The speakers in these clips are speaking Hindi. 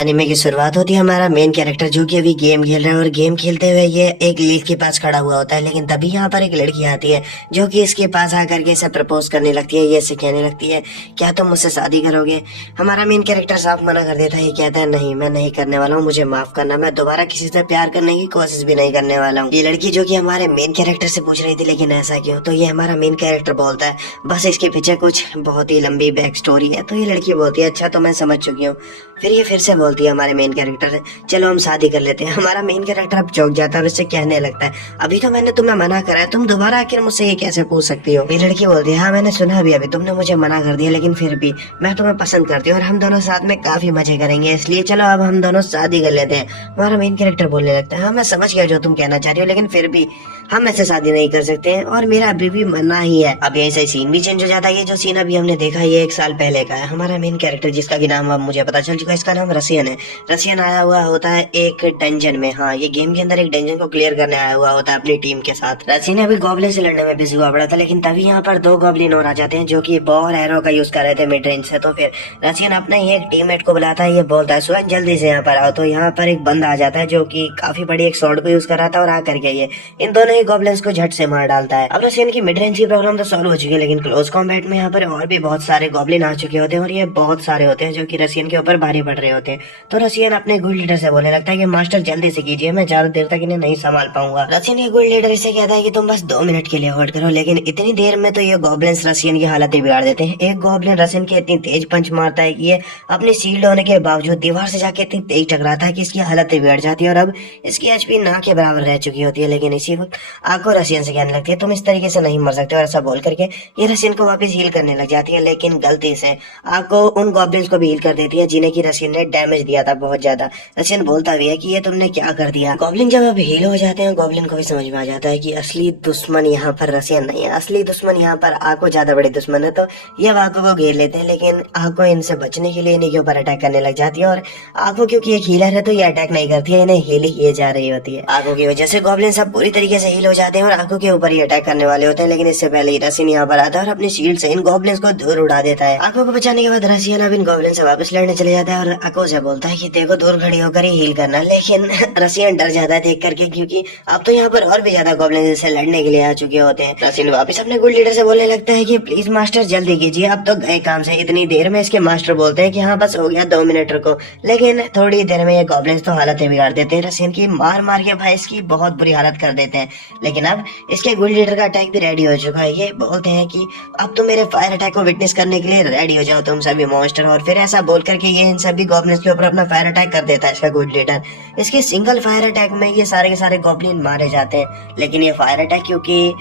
एनिमे की शुरुआत होती है। हमारा मेन कैरेक्टर जो कि अभी गेम खेल रहा है और गेम खेलते हुए ये एक लेक के पास खड़ा हुआ होता है, लेकिन तभी यहाँ पर एक लड़की आती है जो कि इसके पास आकर के इसे प्रपोज करने लगती है। ये इसे कहने लगती है, क्या तुम मुझसे शादी करोगे? हमारा मेन कैरेक्टर साफ मना कर देता है। ये कहता है, नहीं, मैं नहीं करने वाला हूँ, मुझे माफ करना, मैं दोबारा किसी से प्यार करने की कोशिश भी नहीं करने वाला हूँ। ये लड़की जो कि हमारे मेन कैरेक्टर से पूछ रही थी, लेकिन ऐसा क्यों? तो ये हमारा मेन कैरेक्टर बोलता है, बस इसके पीछे कुछ बहुत ही लंबी बैक स्टोरी है। तो ये लड़की बोलती है, अच्छा, तो मैं समझ चुकी हूँ। फिर ये फिर से बोलती है हमारे मेन कैरेक्टर से, चलो हम शादी कर लेते हैं। हमारा मेन कैरेक्टर अब चौंक जाता है और इससे कहने लगता है, अभी तो मैंने तुम्हें मना करा है, तुम दोबारा आखिर मुझसे ये कैसे पूछ सकती हो? ये लड़की बोलती है, हाँ मैंने सुना भी, अभी तुमने मुझे मना कर दिया, लेकिन फिर भी मैं तुम्हें पसंद करती हूँ और हम दोनों साथ में काफी मजे करेंगे, इसलिए चलो अब हम दोनों शादी कर लेते हैं। हमारा मेन कैरेक्टर बोलने लगता है, हाँ मैं समझ गया जो तुम कहना चाह रही हो, लेकिन फिर भी हम ऐसे शादी नहीं कर सकते हैं और मेरा अभी भी मना ही है। अब यहीं से सीन भी चेंज हो जाता है। ये जो सीन अभी हमने देखा ये 1 साल पहले का है। हमारा मेन कैरेक्टर, जिसका की नाम अब मुझे पता चल चुका है, इसका नाम रसियन है। रसियन आया हुआ होता है एक डंजन में। हाँ, ये गेम के अंदर एक डंजन को क्लियर करने आया हुआ होता है अपनी टीम के साथ। रसियन अभी गॉब्लिन से लड़ने में बिजी हुआ पड़ा था, लेकिन तभी यहाँ पर 2 गॉब्लिन और आ जाते हैं जो कि बॉ और एरो का यूज कर रहे थे मिड रेंज से। तो फिर रसियन अपने ही एक टीममेट को बुलाता है, ये बोलता है, सुन जल्दी से यहाँ पर आओ। तो यहाँ पर एक बंदा आ जाता है जो कि काफी बड़ी एक स्वॉर्ड को यूज कर रहा था और आकर के ये इन दोनों ही गॉब्लिन्स को झट से मार डालता है। अब रसियन की मिड रेंज की प्रॉब्लम तो सॉल्व हो चुकी है, लेकिन क्लोज कॉम्बैट में यहाँ पर और भी बहुत सारे गॉब्लिन आ चुके होते हैं और ये बहुत सारे होते हैं जो कि रसियन के ऊपर भारी पड़ रहे होते हैं। तो रसियन अपने गुल्ड लीडर से बोलने लगता है कि मास्टर जल्दी से कीजिए, मैं ज्यादा देर तक इन्हें नहीं संभाल पाऊंगा। रसियन के गुल्ड लीडर इसे कहता है कि तुम बस 2 मिनट के लिए होल्ड करो, लेकिन इतनी देर में तो ये गॉब्लिन्स रसियन की हालत ही बिगाड़ देते हैं। एक गॉब्लिन रसियन की इतनी तेज पंच मारता है कि ये अपनी शील्ड होने के बावजूद दीवार से जाके इतनी तेज टकराता है कि इसकी हालत ही बिगड़ जाती है और अब इसकी एचपी ना के बराबर रह चुकी होती है। लेकिन इसी वक्त आको रसियन से कहने लगती है, तुम इस तरीके से नहीं मर सकते, और ऐसा बोल करके ये रसियन को वापस हील करने लग जाती है, लेकिन गलती से आको उन गॉब्लिन्स को भी हील कर देती है जिन्हें की रसियन ने डैमेज दिया था बहुत ज्यादा। रसियन बोलता भी है कि ये तुमने क्या कर दिया। गॉब्लिन जब अब हील हो जाते हैं, गॉब्लिन को भी समझ में आ जाता है कि असली दुश्मन यहाँ पर रसियन नहीं है, असली दुश्मन यहाँ पर आको ज्यादा बड़ी दुश्मन है। तो ये आको को घेर लेते हैं, लेकिन आको इनसे बचने के लिए इन्हीं के ऊपर अटैक करने लग जाती है। और आको क्योंकि एक हीलर है तो ये अटैक नहीं करती है, इन्हें हील ही किए जा रही होती है। आको की वजह से गॉब्लिन सब पूरी तरीके से हील हो जाते हैं और आको के ऊपर ही अटैक करने वाले होते हैं, लेकिन इससे पहले ही रसियन यहाँ पर आता है और अपनी शील्ड से इन गॉब्लिन्स को दूर उड़ा देता है। आको को बचाने के बाद रसियन अब इन गॉब्लिन से वापस लड़ने चले जाता है और आको से बोलता है कि देखो दूर खड़ी होकर ही हील करना, लेकिन रसियन डर जाता है देख करके, क्योंकि अब तो यहाँ पर और भी ज्यादा गॉब्लिन से लड़ने के लिए आ चुके होते हैं। रसियन वापस अपने गुल्ड लीडर से बोलने लगता है कि प्लीज मास्टर जल्दी कीजिए, अब तो गए काम से। इतनी देर में इसके मास्टर बोलते हैं कि हाँ बस हो गया, 2 मिनट रुको, लेकिन थोड़ी देर में ये गॉब्लिन्स तो हालत ही बिगाड़ देते हैं। रसियन की मार मार के भाई इसकी बहुत बुरी हालत कर देते हैं, लेकिन अब इसके गुल्ड लीडर का अटैक भी रेडी हो चुका है। ये बोलते हैं कि अब तो मेरे फायर अटैक को विटनेस करने के लिए रेडी हो जाओ तुम सभी मॉन्स्टर, और फिर ऐसा बोल करके ये इन सभी गॉब्लिन्स के ऊपर अपना फायर अटैक कर देता है इसका गुल्ड लीडर। इसके सिंगल फायर अटैक में ये सारे के सारे गॉब्लिन मारे जाते हैं, लेकिन ये फायर अटैक क्योंकि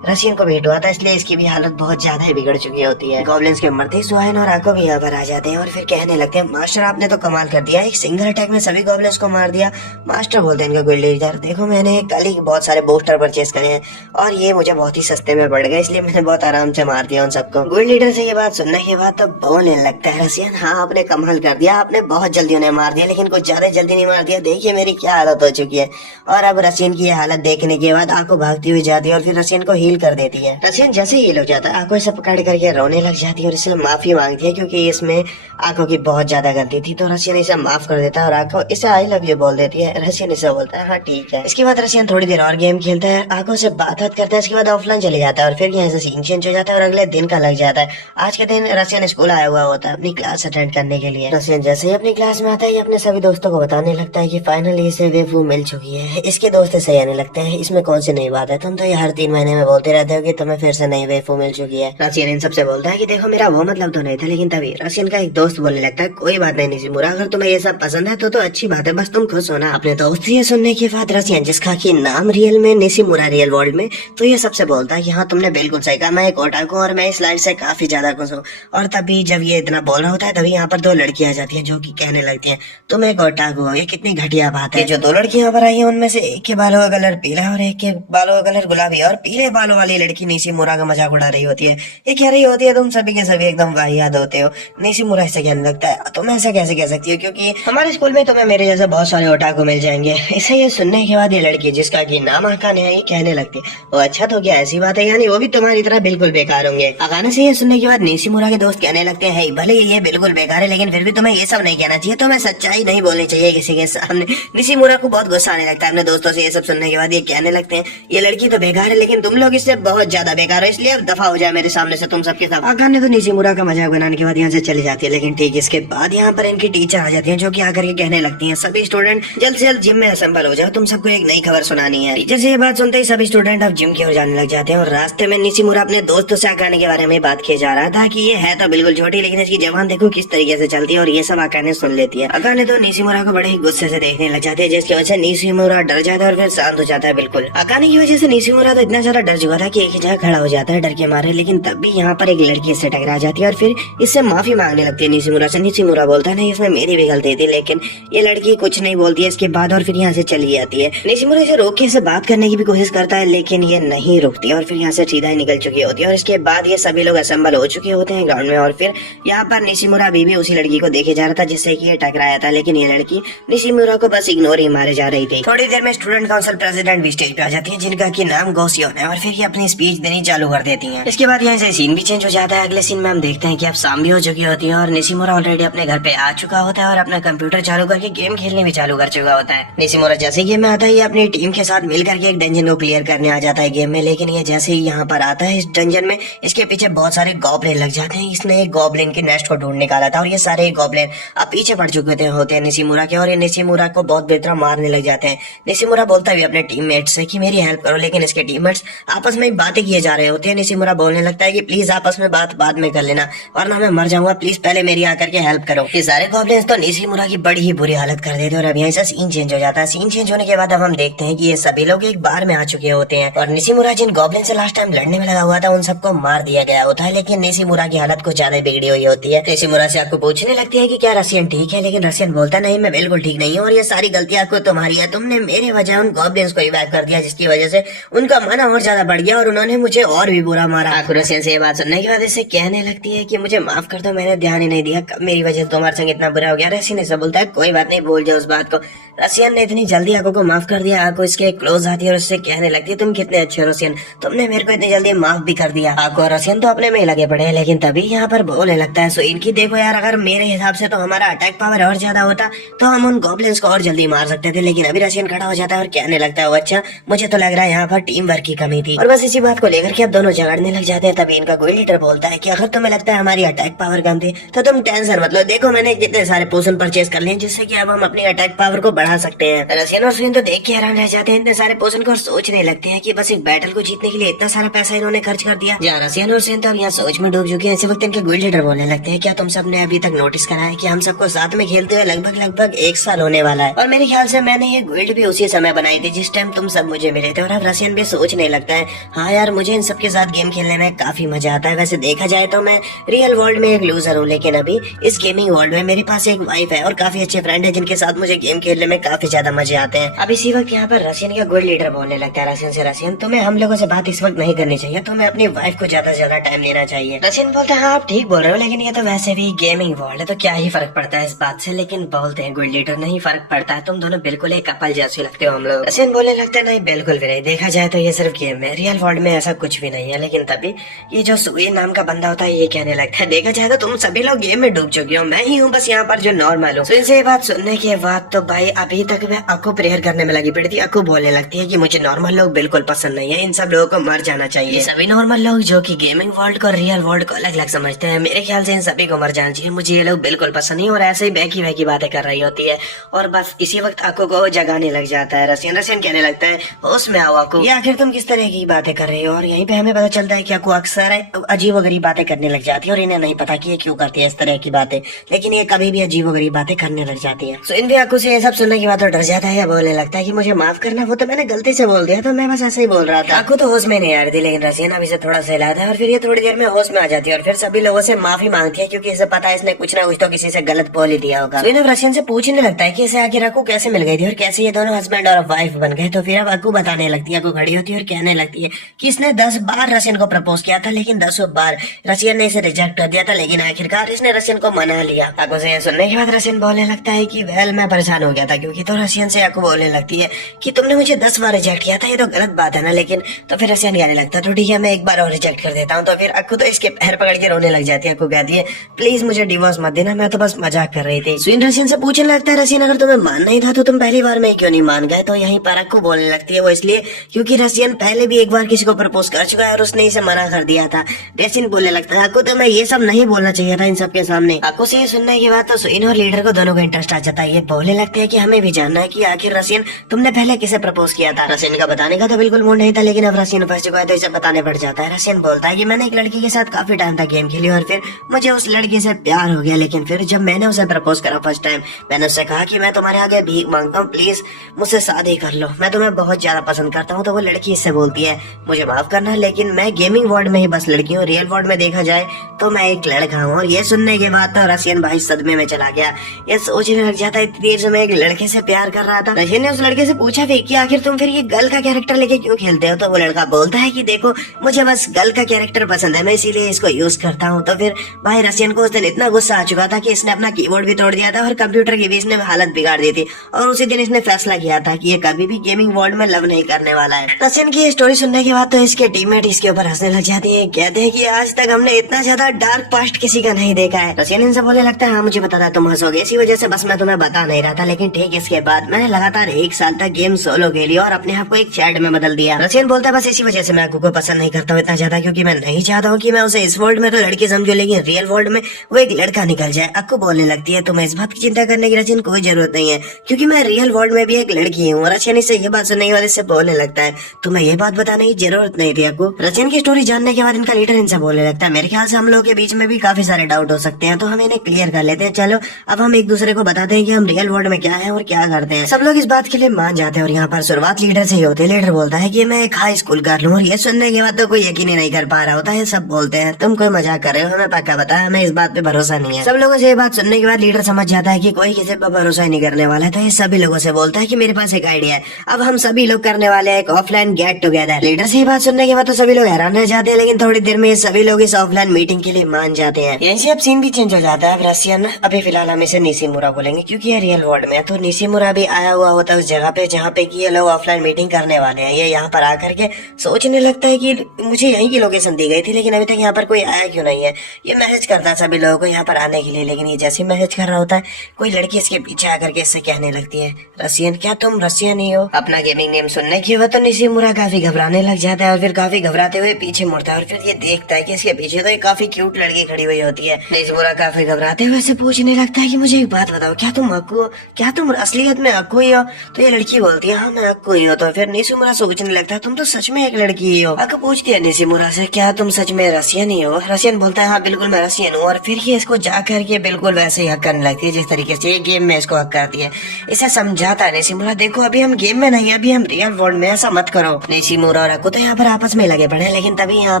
रसियन को भेंट हुआ था इसलिए इसकी भी हालत बहुत ज्यादा ही बिगड़ चुकी होती है। गॉब्लिन्स के मरते सुहाइन और आको भी यहाँ पर आ जाते हैं और फिर कहने लगते हैं, मास्टर आपने तो कमाल कर दिया, एक सिंगल अटैक में सभी गॉब्लिन्स को मार दिया। मास्टर बोलते हैं इनका गुल्ड लीडर, देखो मैंने कल ही बहुत सारे बूस्टर परचेस करे हैं और ये मुझे बहुत ही सस्ते में पड़ गए, इसलिए मैंने बहुत आराम से मार दिया उन सबको। गुल्ड लीडर से ये बात सुनने के बाद तो बोलने लगता है रसियन, हाँ आपने कमाल कर दिया, आपने बहुत जल्दी उन्हें मार दिया, लेकिन कुछ ज्यादा जल्दी नहीं मार दिया, देखिए मेरी क्या हालत हो चुकी है। और अब रसियन की हालत देखने के बाद आको भागती हुई जाती है और फिर रसियन को हील कर देती है। रसियन जैसे हील हो जाता है आको इसे पकड़ करके रोने लग जाती है और इससे माफी मांगती है, क्योंकि इसमें आको की बहुत ज्यादा गलती थी। तो रसियन इसे माफ कर देता है और आको इसे आई लव यू बोल देती है। रसियन इसे बोलता है हाँ ठीक है। इसके बाद रसियन थोड़ी देर और गेम खेलता है, आको से बात करता है, इसके बाद ऑफलाइन चले जाता है और फिर यहाँ से सीन चेंज हो जाता है और अगले दिन का लग जाता है। आज के दिन रसियन स्कूल आया हुआ होता है अपनी क्लास अटेंड करने के लिए। रसियन जैसे ही अपनी क्लास में आता है अपने सभी दोस्तों को बताने लगता है कि फाइनली इसे वेफू मिल चुकी है। इसके दोस्त सही आने लगते हैं, इसमें कौन सी नई बात है, तुम तो ये हर 3 महीने में बोलते रहते हो कि तुम्हें फिर से नई वेफू मिल चुकी है। रसियन इन सबसे बोलता है कि देखो मेरा वो मतलब तो नहीं था, लेकिन तभी रसियन का एक दोस्त बोलने लगता है, कोई बात नहीं निशिमुरा, अगर तुम्हें ये सब पसंद है तो अच्छी बात है, बस तुम खुश हो ना। अपने दोस्त ये सुनने के बाद रसियन, जिसका की नाम रियल में निशिमुरा रियल वर्ल्ड में, तो ये सबसे बोलता है कि हाँ तुमने बिल्कुल सही कहा, मैं एक ओटाकू और मैं इस लाइफ से काफी ज्यादा खुश हूँ। और तभी जब ये इतना बोल रहा होता है तभी यहाँ पर 2 लड़कियां आ जाती है जो कि कहने लगती है, तुम एक ओटाकू हो, ये कितनी घटिया बात है। जो 2 लड़कियां यहाँ पर आई है उनमें से एक के बालों का कलर पीला और एक के बालों का कलर गुलाबी, और पीले बालों वाली लड़की निशिमुरा का मजाक उड़ा रही होती है। ये कह रही होती है तुम सभी के सभी एकदम वाहियात होते हो। निशिमुरा ऐसे कहने लगता है तुम ऐसा कैसे कह सकती हो, क्योंकि हमारे स्कूल में तुम्हें मेरे जैसे बहुत सारे ओटाकू मिल जाएंगे। इसे ये सुनने के बाद ये लड़की, जिसका की नाम अकाने है, ये कहने लगती है वो अच्छा तो क्या ऐसी बात है, यानी वो भी तुम्हारी तरह बिल्कुल बेकार होंगे। अकाने से ये सुनने के बाद निशिमुरा के दोस्त कहने लगते हैं भले ये बिल्कुल बेकार है लेकिन फिर भी तुम्हें ये सब नहीं कहना चाहिए, तुम्हें सच्चाई नहीं बोलनी चाहिए किसी के सामने। निशिमुरा को बहुत गुस्सा आने लगता है अपने दोस्तों से। ये सब सुनने के बाद ये कहने लगते हैं ये लड़की तो बेकार है लेकिन तुम लोग इससे बहुत ज्यादा बेकार हो, इसलिए अब दफा हो जाए मेरे सामने से तुम सबके साथ। अकाने तो निशिमुरा का मजाक बनाने के बाद यहाँ से चली जाती है, लेकिन ठीक इसके बाद यहाँ पर इनकी टीचर आ जाती है जो कि आकर के कहने लगती है सभी स्टूडेंट जल्द से जल्द जिम में असेंबल हो जाओ, तुम सबको एक नई खबर सुनानी है। टीचर से ये बात सुनते ही सभी स्टूडेंट अब जिम की ओर जाने लग जाते हैं और रास्ते में निशिमुरा अपने दोस्तों से अकाने के बारे में बात किया जा रहा था कि ये है तो बिल्कुल छोटी लेकिन इसकी जबान देखो किस तरीके से चलती है, और ये सब अकाने सुन लेती है। अकाने तो निशिमुरा को बड़े ही गुस्से से देखने लग जाते हैं, जिसकी वजह से निशिमुरा डर जाता है और फिर शांत हो जाता है। बिल्कुल अकाने की वजह से निशिमुरा तो इतना ज्यादा डर चुका था कि एक ही जगह खड़ा हो जाता है डर के मारे, लेकिन तब भी यहाँ पर एक लड़की इससे टकरा जाती है और फिर इससे माफी मांगने लगती है निशिमुरा से। निशिमुरा बोलता है नहीं इसमें मेरी भी गलती थी, लेकिन ये लड़की कुछ नहीं बोलती है इसके बाद और फिर यहाँ से चली जाती है। निशिमुरा इसे रोक के इसे बात करने की भी कोशिश करता है लेकिन ये नहीं रुकती और फिर यहाँ से सीधा ही निकल चुकी होती है। और इसके बाद ये सभी लोग असेंबल हो चुके होते हैं ग्राउंड में और फिर यहाँ पर निशिमुरा अभी भी उसी लड़की को देखे जा रहा था जिससे कि ये टकराया था, लेकिन ये लड़की निशिमुरा को बस इग्नोर ही मारे जा रही थी। थोड़ी देर में स्टूडेंट काउंसिल प्रेसिडेंट भी स्टेज पे आ जाती है जिनका की नाम गोसियोन है और फिर ये अपनी स्पीच देनी चालू कर देती है। इसके बाद यहाँ से सीन भी चेंज हो जाता है। अगले सीन में हम देखते हैं कि अब शाम भी हो चुकी होती है और निशिमुरा ऑलरेडी अपने घर पे आ चुका होता है और अपना कंप्यूटर चालू करके गेम खेलने भी चालू कर चुका होता है। निशिमुरा जैसे गेम में आता है ये अपनी टीम के साथ मिल करके एक डंजन को क्लियर करने आ जाता है गेम में, लेकिन ये जैसे ही यहाँ पर आता है इस डंजन में इसके पीछे बहुत सारे गॉब्लिन लग जाते हैं। इसने एक गॉब्लिन के नेस्ट को ढूंढ निकाला था और ये सारे गॉब्लिन अब पीछे पड़ चुके होते हैं निशिमुरा के और ये निशिमुरा को बहुत बेहतर मारने लग जाते हैं। निशिमुरा बोलता है अपने टीममेट से कि मेरी हेल्प करो, लेकिन इसके टीममेट्स आपस में बातें किए जा रहे होते हैं। निशिमुरा बोलने लगता है कि प्लीज आपस में बात बाद में कर लेना वरना मैं मर जाऊंगा, प्लीज पहले मेरी आकर के हेल्प करो। ये सारे गॉब्लिन्स तो निशिमुरा की बड़ी ही बुरी हालत कर देते हैं और अब यहाँ से सीन चेंज हो जाता है। सीन चेंज होने के बाद अब हम देखते हैं कि ये सभी लोग एक बार में आ चुके होते हैं और निशिमुरा जिन गॉब्लिन से लास्ट टाइम लड़ने में लगा हुआ था उन सबको मार दिया गया होता है, लेकिन निशिमुरा की हालत कुछ ज्यादा बिगड़ी हुई होती है। निशिमुरा से आपको पूछने लगती है कि क्या रसियन ठीक है, लेकिन रसियन बोलता नहीं मैं बिल्कुल ठीक नहीं हूँ और ये सारी गलतियां आपको तुम्हारी है, तुमने मेरे वजह उन गॉब्लिन्स को इवैक्यूएट कर दिया जिसकी वजह से उनका मन और ज्यादा बढ़ गया और उन्होंने मुझे और भी बुरा मारा। आखिर रसियन से ये बात सुनने के बाद इससे कहने लगती है कि मुझे माफ कर दो, मैंने ध्यान ही नहीं दिया, कब मेरी वजह से तुम्हारे संग इतना बुरा हो गया। रसियन ऐसा बोलता है कोई बात नहीं भूल जाओ उस बात को। रसियन ने इतनी जल्दी आको को माफ कर दिया। आको इसके क्लोज आती है और उससे कहने लगती है तुम कितने अच्छे हो रसियन, तुमने मेरे को इतनी जल्दी माफ भी कर दिया। आको और रसियन तो अपने में ही लगे पड़े हैं, लेकिन तभी यहाँ पर बोलने लगता है सो इनकी देखो यार, अगर मेरे हिसाब से तो हमारा अटैक पावर और ज्यादा होता तो हम उन गॉब्लिन्स को और जल्दी मार सकते थे, लेकिन अभी रसियन खड़ा हो जाता है और कहने लगता है अच्छा मुझे तो लग रहा है यहाँ पर टीम वर्क की कमी थी। और बस इसी बात को लेकर के अब दोनों झगड़ने लग जाते हैं। तभी इनका कोई लीडर बोलता है कि अगर तुम्हें लगता है हमारी अटैक पावर कम थी तो तुम टेंशन मत लो, देखो मैंने कितने सारे पोषण परचेज कर लिए जिससे कि अब हम अपनी अटैक पावर को बढ़ा सकते हैं। रसियन और सुइन तो देख के हैरान रह जाते हैं इतने सारे पोषण को और सोचने लगते हैं कि बस एक बैटल को जीतने के लिए इतना सारा पैसा इन्होंने खर्च कर दिया। जहाँ रसियन और सुइन तो अब यहाँ सोच में डूब चुके हैं। इसी वक्त इनके गुइल्ड लीडर बोलने लगते हैं क्या तुम सबने अभी तक नोटिस करा है कि हम सबको साथ में खेलते हुए लगभग 1 साल होने वाला है, और मेरे ख्याल से मैंने ये गुइल्ड भी उसी समय बनाई थी जिस टाइम तुम सब मुझे मिले थे। और अब रसियन भी सोचने लगता है हाँ यार मुझे इन सबके साथ गेम खेलने में काफी मजा आता है। वैसे देखा जाए तो मैं रियल वर्ल्ड में एक लूजर हूँ, लेकिन अभी इस गेमिंग वर्ल्ड में मेरे पास एक वाइफ है और काफी अच्छे फ्रेंड है जिनके साथ मुझे गेम खेलने में काफी ज्यादा मजे आते हैं। अब इसी वक्त यहाँ पर रसियन का गुइल्ड लीडर बोलने लगता है रसियन से रसियन तुम्हें हम लोगों से बात इस वक्त नहीं करनी चाहिए, तुम्हें अपनी वाइफ को ज्यादा से ज्यादा टाइम देना चाहिए। रसियन बोलते हैं हाँ आप ठीक बोल रहे हो, लेकिन ये तो वैसे भी गेमिंग वर्ल्ड है तो क्या ही फर्क पड़ता है इस बात से। लेकिन बोलते हैं गुइल्ड लीडर नहीं फर्क पड़ता है, तुम दोनों बिल्कुल एक कपल जैसे लगते हो हम लोग। रसियन बोलने लगता है नहीं बिल्कुल भी नहीं, देखा जाए तो ये सिर्फ गेम है, रियल वर्ल्ड में ऐसा कुछ भी नहीं है। लेकिन तभी ये जो सुई नाम का बंदा होता है ये कहने लगता है देखा जाए तो तुम सभी लोग गेम में डूब चुके हो, मैं ही हूँ बस यहाँ पर जो नॉर्मल हूँ। इनसे ये बात सुनने के बाद तो भाई अभी तक वह अक्कू प्रेयर करने में लगी पड़ी थी। अक्कू बोलने लगती है कि मुझे नॉर्मल लोग बिल्कुल पसंद नहीं है, इन सब लोगों को मर जाना चाहिए। सभी नॉर्मल लोग जो कि गेमिंग वर्ल्ड को रियल वर्ल्ड को अलग अलग समझते हैं, मेरे ख्याल से इन सभी को मर जाना चाहिए, मुझे ये लोग बिल्कुल पसंद नहीं। और ऐसे ही बहकी बातें कर रही होती है और बस इसी वक्त अक्कू को जगाने लग जाता है रसियन। रसियन कहने लगता है होश में आओ अक्कू, ये आखिर तुम किस तरह की बातें कर रही हो। और यहीं पे हमें पता चलता है कि अक्कू अक्सर अजीब गरीब बातें करने लग जाती है और इन्हें नहीं पता कि ये क्यों करती है इस तरह की बातें, लेकिन ये कभी भी अजीब गरीब बातें करने लग जाती है। सो इन भी अक्कू से ये सब सुनने के बाद तो डर जाता है, बोलने लगता है कि मुझे माफ करना, वो तो मैंने गलती से बोल दिया, तो मैं बस ऐसे ही बोल रहा था। अक्कू तो होश में नहीं आ रही थी, लेकिन रसियन अभी से थोड़ा सा हिलाता है और फिर ये थोड़ी देर में होश में आ जाती है और फिर सभी लोगों से माफी मांगती है क्योंकि इसे पता है इसने कुछ ना कुछ तो किसी से गलत बोल ही दिया होगा। तो रसियन से पूछने लगता है कि इसे आखिर अक्कू कैसे मिल गई थी और कैसे ये दोनों हस्बैंड और वाइफ बन गए। तो फिर अब अक्कू बताने लगती है, अक्कू खड़ी होती है और कहने लगती लगती है कि इसने 10 बार रशियन को प्रपोज किया था, लेकिन 10 बार रशियन ने इसे रिजेक्ट कर दिया था, लेकिन आखिरकार इसने रशियन को मना लिया। अक्को से सुनने के बाद रशियन बोलने लगता है कि वेल मैं परेशान हो गया था, क्योंकि तो रशियन से अक्को बोलने लगती है कि तुमने मुझे 10 बार रिजेक्ट किया था, ये तो गलत बात है ना। लेकिन तो फिर रशियन कहने लगता है तो ठीक है मैं एक बार और रिजेक्ट कर देता हूँ। तो फिर अक्को तो इसके पैर पकड़ के रोने लग जाती है। अक्को कहती है प्लीज मुझे डिवोर्स मत देना, मैं तो बस मजाक कर रही थी। सुइन रशियन से पूछने लगता है रशियन अगर तुम्हें मानना ही था तो तुम पहली बार में क्यों नहीं मान गए। तो यहीं पर अक्को बोलने लगती है वो इसलिए क्योंकि रशियन पहले भी एक बार किसी को प्रपोज कर चुका है और उसने इसे मना कर दिया था। रशियन बोलने लगता है अक्को तो मैं ये सब नहीं बोलना चाहिए था इन सब के सामने। अक्को से ये सुनने के बाद तो सुइन और लीडर को दोनों को इंटरेस्ट आ जाता है। ये बोलने लगते हैं कि हमें भी जानना है कि आखिर रशियन तुमने पहले किसे प्रपोज किया था। रशियन का बताने का तो बिल्कुल मूड नहीं था, लेकिन अब रशियन फंस चुका है तो इसे बताने पड़ जाता है। रशियन बोलता है कि मैंने एक लड़की के साथ काफी टाइम तक गेम खेली और फिर मुझे उस लड़की से प्यार हो गया, लेकिन फिर जब मैंने उसे प्रपोज करा फर्स्ट टाइम, मैंने उससे कहा कि मैं तुम्हारे आगे भीख मांगता हूँ, प्लीज मुझसे शादी कर लो, मैं तुम्हें बहुत ज्यादा पसंद करता हूँ। तो वो लड़की इससे बोलती है मुझे माफ करना, लेकिन मैं गेमिंग वर्ल्ड में ही बस लड़की हूँ, रियल वर्ल्ड में देखा जाए तो मैं एक लड़का हूँ। और ये सुनने के बाद तो रशियन भाई सदमे में चला गया। ये सोचने लग जाता है इतनी देर से मैं एक लड़के से प्यार कर रहा था। रशियन ने उस लड़के से पूछा भी कि आखिर तुम फिर ये गर्ल का कैरेक्टर लेके क्यों खेलते हो। तो वो लड़का बोलता है कि देखो मुझे बस गर्ल का कैरेक्टर पसंद है, मैं इसीलिए इसको यूज करता हूँ। तो फिर भाई रशियन को उस दिन इतना गुस्सा आ चुका था कि इसने अपना कीबोर्ड भी तोड़ दिया था और कंप्यूटर की भी इसने हालत बिगाड़ दी थी। और उसी दिन इसने फैसला किया था कि ये कभी भी गेमिंग वर्ल्ड में लव नहीं करने वाला है। रशियन की स्टोरी सुनने के बाद तो इसके टीममेट इसके ऊपर हंसने लग जाती है, कहते हैं कि आज तक हमने इतना ज्यादा डार्क पास्ट किसी का नहीं देखा है। रशियन इनसे बोलने लगता है हाँ मुझे पता था तुम हंसोगे, इसी वजह से बस मैं तुम्हें बता नहीं रहा था। लेकिन ठीक इसके बाद मैंने लगातार 1 साल तक गेम सोलो खेली और अपने आप को एक चैट में बदल दिया। रशियन बोलता है बस इसी वजह से मैं अक्को को पसंद नहीं करता हूँ इतना ज्यादा, क्योंकि मैं नहीं चाहता हूँ कि मैं उसे इस वर्ल्ड में तो लड़की समझू लेकिन रियल वर्ल्ड में वो एक लड़का निकल जाए। अक्को बोलने लगती है तुम्हें इस बात की चिंता करने की रशियन कोई जरूरत नहीं है, क्योंकि मैं रियल वर्ल्ड में भी एक लड़की हूँ। रशियन इससे ये बात सुनने के बाद इससे बोलने लगता है तुम्हें ये बात बताने की जरूरत नहीं थी अक्को। रशियन की स्टोरी जानने के बाद इनका लीडर इनसे बोलने लगता है मेरे ख्याल से हम लोग के बीच में भी काफी सारे डाउट हो सकते हैं, तो हम इन्हें क्लियर कर लेते हैं। चलो अब हम एक दूसरे को बताते हैं कि हम रियल वर्ल्ड में क्या है और क्या करते हैं। सब लोग इस बात के लिए मान जाते हैं और यहाँ पर शुरुआत लीडर से ही होती है। लीडर बोलता है कि मैं एक हाई स्कूल गर्ल हूँ। और ये सुनने के बाद तो कोई यकीन ही नहीं कर पा रहा होता है। सब बोलते हैं तुम कोई मजाक कर रहे हो, हमें पक्का पता है, हमें इस बात पे भरोसा नहीं है। सब लोगों से ये बात सुनने के बाद लीडर समझ जाता है कि कोई किसी पर भरोसा ही नहीं करने वाला है। तो ये सभी लोगों से बोलता है कि मेरे पास एक आइडिया है, अब हम सभी लोग करने वाले हैं एक ऑफलाइन गेट टुगेदर। लीडर से ये बात सुनने के बाद तो सभी लोग हैरान रह जाते हैं, लेकिन थोड़ी देर में सभी लोग इस ऑफलाइन मीटिंग के लिए मान जाते हैं। यहीं से अब सीन भी चेंज हो जाता है। अब रशियन अभी फिलहाल हम इसे निशिमुरा बोलेंगे क्योंकि ये रियल वर्ल्ड में है। तो निशिमुरा भी आया हुआ होता है उस जगह पे जहाँ पे कि ये लोग ऑफलाइन मीटिंग करने वाले हैं। ये यहाँ पर आकर के सोचने लगता है कि मुझे यहीं की लोकेशन दी गई थी, लेकिन अभी तक यहाँ पर कोई आया क्यों नहीं है। ये मैसेज करता है सभी लोगों को यहाँ पर आने के लिए, लेकिन ये जैसे मैसेज कर रहा होता है कोई लड़की इसके पीछे आकर के इससे कहने लगती है रशियन क्या तुम रशियन ही हो। अपना गेमिंग नेम सुनने की वजह तो निशिमुरा काफी घबराने लग जाता है और फिर काफी घबराते हुए पीछे मुड़ता है और फिर ये देखता है कि इसके पीछे तो एक काफी क्यूट लड़की खड़ी हुई होती है। निशिमुरा काफी घबराते हुए से पूछने लगता है कि मुझे एक बात बताओ, क्या तुम अक्कू हो? क्या तुम असलियत में अक्कू ही हो? तो ये लड़की बोलती है हाँ मैं अक्कू ही हो। तो फिर निशिमुरा सोचने लगता है तुम तो सच में एक लड़की ही हो। अक्कू पूछती है निशिमुरा से क्या तुम सच में रशियन ही हो? रशियन बोलता है हाँ बिल्कुल मैं रशियन हूँ। और फिर ये इसको जा करके बिल्कुल वैसे ही हक करने लगती है जिस तरीके से ये गेम में इसको हक करती है। इसे समझाता है निशिमुरा देखो अभी हम गेम में नहीं, अभी हम रियल वर्ल्ड में, ऐसा मत करो। निशिमुरा और अक्कू तो यहाँ पर आपस में लगे पड़े, लेकिन तभी यहाँ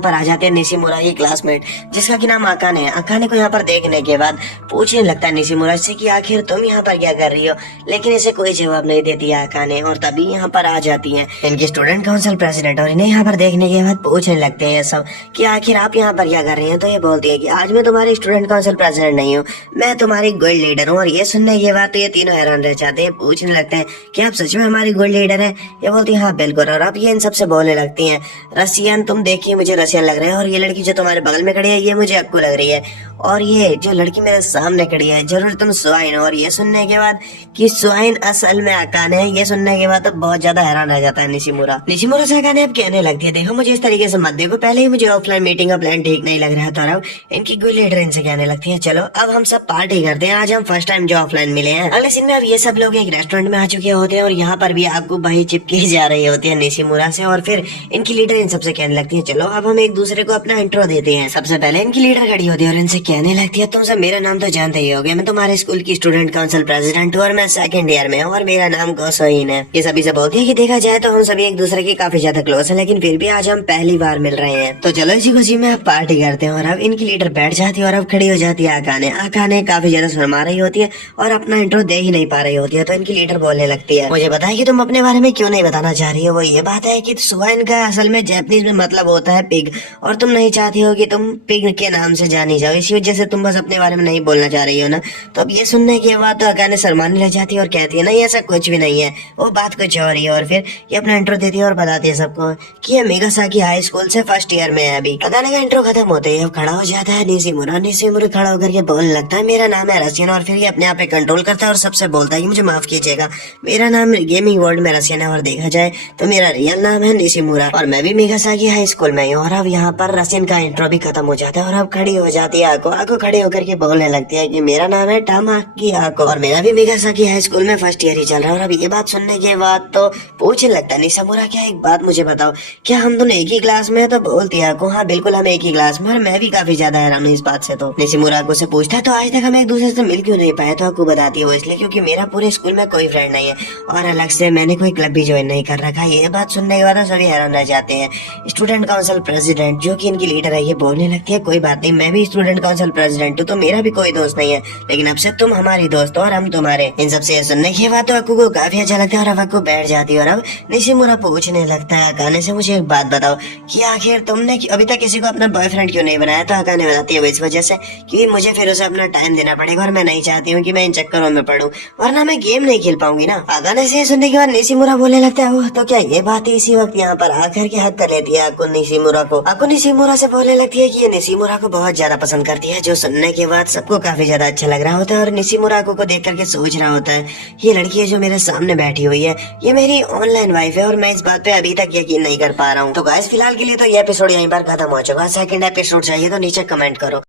पर आ जाते हैं निशिमुरा की क्लासमेट जिसका की नाम अकाने है। अकाने को यहाँ पर देखने के बाद पूछने लगता है निशिमुरा से कि आखिर तुम यहाँ पर क्या कर रही हो, लेकिन इसे कोई जवाब नहीं देती है अकाने। और तभी यहाँ पर आ जाती है इनकी स्टूडेंट काउंसिल प्रेसिडेंट और इन्हें यहाँ पर देखने के बाद पूछने लगते हैं सब कि आखिर आप यहाँ पर क्या कर रही हैं। तो ये बोलती है कि आज मैं तुम्हारी स्टूडेंट काउंसिल प्रेसिडेंट नहीं हूँ, मैं तुम्हारी गोल्ड लीडर हूँ। और ये सुनने के बाद तो ये तीनों हैरान रह जाते हैं, पूछने लगते हैं कि आप सच में हमारी गोल्ड लीडर है। ये बोलती है हाँ बिल्कुल। और अब ये इन सबसे बोलने लगती है रशियन तुम देखिए मुझे रशियन लग रहे हैं, और ये लड़की जो तुम्हारे बगल में खड़ी है ये मुझे अक्कू लग रही है, और ये जो लड़की मेरे सामने खड़ी है जरूर तुम स्वाइन। और ये सुनने के बाद कि स्वाइन असल में अकाने है, ये सुनने के बाद तो बहुत ज्यादा हैरान रह जाता है निशिमुरा। निशिमुरा से अकाने अब कहने लगती है देखो मुझे इस तरीके से मत देखो, पहले ही मुझे ऑफलाइन मीटिंग का प्लान ठीक नहीं लग रहा था। अब इनकी गोल्ड लीडर इनसे कहने लगती है चलो अब हम सब पार्टी करते हैं, आज हम फर्स्ट टाइम जो ऑफलाइन मिले हैं। अगले सीन में अब ये सब लोग एक रेस्टोरेंट में आ चुके होते हैं और यहाँ पर भी आपको भाई चिपके जा रही होती है निशिमुरा से। और फिर इनकी लीडर इन सबसे कहने लगती है चलो अब हम एक दूसरे को अपना इंट्रो देते हैं। सबसे पहले इनकी लीडर खड़ी होती है और इनसे कहने लगती है तुम सब मेरा नाम तो जानते ही होगे, मैं तुम्हारे स्कूल की स्टूडेंट काउंसिल प्रेसिडेंट हूँ और मैं 2nd ईयर में हूँ और मेरा नाम गोसोइन है। ये सभी से बोलती है कि देखा जाए तो हम सभी एक दूसरे के काफी ज्यादा क्लोज हैं, लेकिन फिर भी आज हम पहली बार मिल रहे हैं, तो चलो इसी खुशी में अब पार्टी करते हैं। और अब इनकी लीडर बैठ जाती है और अब खड़ी हो जाती है अकाने। अकाने काफी ज्यादा शर्मा रही होती है और अपना इंट्रो दे ही नहीं पा रही होती है। तो इनकी लीडर बोलने लगती है मुझे पता है कि तुम अपने बारे में क्यों नहीं बताना चाह रही हो, वो ये बात है कि सुबह वह इनका असल में जापानीज में मतलब होता है पिग, और तुम नहीं चाहती हो कि तुम पिग के नाम से जानी जाओ, इसी वजह से तुम बस अपने बारे में नहीं बोलना चाह रही हो ना। तो अब ये सुनने के बाद तो अकाने शर्माने लग जाती है और कहती है नहीं ऐसा कुछ भी नहीं है, वो बात कुछ और ही है। और फिर ये अपना इंट्रो देती है और बताती है सबको कि ये मेगासाकी हाई स्कूल से फर्स्ट ईयर में है अभी। अकाने का इंट्रो खत्म होते ही अब खड़ा हो जाता है निशिमुरा। निशिमुरा खड़ा होकर के बोलने लगता है मेरा नाम है रसियन, और फिर ये अपने आप पे कंट्रोल करता है और सबसे बोलता है कि मुझे माफ कीजिएगा, मेरा नाम गेमिंग वर्ल्ड में रसियन है, और देखा जाए तो मेरा रियल नाम है निशिमुरा, और मैं भी मेगासाकी हाई स्कूल में हूँ। और अब यहाँ पर रसियन का इंट्रो भी खत्म हो जाता है और अब खड़ी हो जाती है आको। आको खड़ी होकर के बोलने लगती है कि मेरा नाम है टामाकी आको, और मेरा भी मेगासाकी हाई स्कूल में फर्स्ट ईयर ही चल रहा है। और अब ये बात सुनने के बाद तो पूछने लगता है निशिमुरा क्या एक बात मुझे बताओ, क्या हम दोनों एक ही क्लास में है? तो बोलती है आको हाँ बिल्कुल हम एक ही क्लास में, और मैं भी काफी ज्यादा हैरान हूँ इस बात से। तो निशिमुरा आको से पूछता है तो आज तक हम एक दूसरे से मिल क्यों नहीं पाए? तो आको बताती है वो इसलिए क्योंकि मेरा पूरे स्कूल में कोई फ्रेंड नहीं है, और अलग से मैंने कोई क्लब भी ज्वाइन नहीं कर रखा है। ये बात सुनने के बाद सभी हैरान रह जाते हैं। स्टूडेंट काउंसिल प्रेसिडेंट जो कि इनकी लीडर है ये बोलने लगती है कोई बात नहीं, मैं भी स्टूडेंट काउंसिल प्रेसिडेंट हूँ तो मेरा भी कोई दोस्त नहीं है, लेकिन अब से तुम हमारी दोस्त हो और हम तुम्हारे। इन सबसे सुनने के बाद तो अक्कू को काफी अच्छा लगता है और अब अक्कू बैठ जाती है। और अब निशिमुरा पूछने लगता है अकाने से मुझे एक बात बताओ कि आखिर तुमने अभी तक किसी को अपना बॉयफ्रेंड क्यों नहीं बनाया? तो अकाने बताती है इस वजह से कि मुझे फिर उसे अपना टाइम देना पड़ेगा और मैं नहीं चाहती हूँ कि मैं इन चक्करों में पड़ूं, वरना मैं गेम नहीं खेल पाऊंगी ना। अकाने से सुनने के बाद निशिमुरा बोलने लगता है ओह तो क्या ये बात है? इसी वक्त यहाँ पर आकर के हक कर लेती है अक्कू निशिमुरा को। अक्कू निशिमुरा से बोलने लगती है कि ये निशिमुरा को बहुत ज्यादा पसंद करती है, जो सुनने के बाद सबको काफी ज्यादा अच्छा लग रहा होता है। और निशिमुरा अक्कू को देख करके सोच रहा होता है ये लड़की है जो मेरे सामने बैठी हुई है ये मेरी ऑनलाइन वाइफ है, और मैं इस बात पे अभी तक यकीन नहीं कर पा रहा हूँ। तो गाइस फिलहाल के लिए तो ये एपिसोड यहीं पर खत्म हो चुका है। सेकंड एपिसोड चाहिए तो नीचे कमेंट करो।